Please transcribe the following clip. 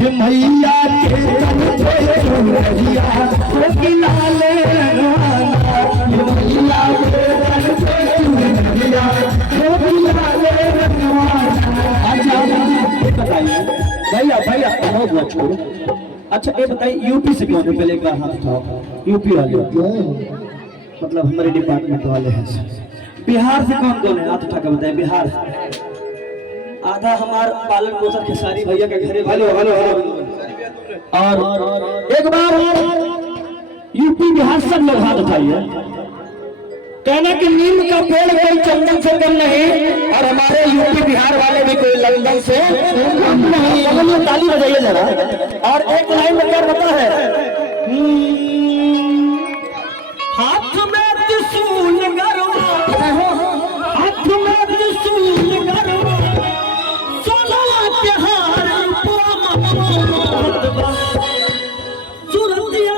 कि मैया के तन पे चुनरिया हो कि लाले रंगवाना कि मैया के तन पे चुनरिया हो कि लाले रंगवाना। अच्छा बताइए भैया भैया बहुत मत छोड़ो। अच्छा ये बताइए यूपी से कौन है? पहले एक बार हाथ उठाओ। यूपी वाले मतलब हमारे डिपार्टमेंट वाले हैं। बिहार से कौन कौन है? हाथ उठा के बताइए। बिहार से आधा हमार पालन पोषण खेसारी भैया के घरे वाले और एक बार यूपी बिहार सब लोग हाथ उठाइए। कहना कि नीम का पेड़ कोई चंदन से कम नहीं और हमारे यूपी बिहार वाले भी कोई लंदन से कम नहीं। लगन में ताली बजाइए जरा। और एक लाइन में क्या पता है? हाथ में त्रिशूल गरवा, हाथ में त्रिशूल गरवा, सोना के हार सुरतिया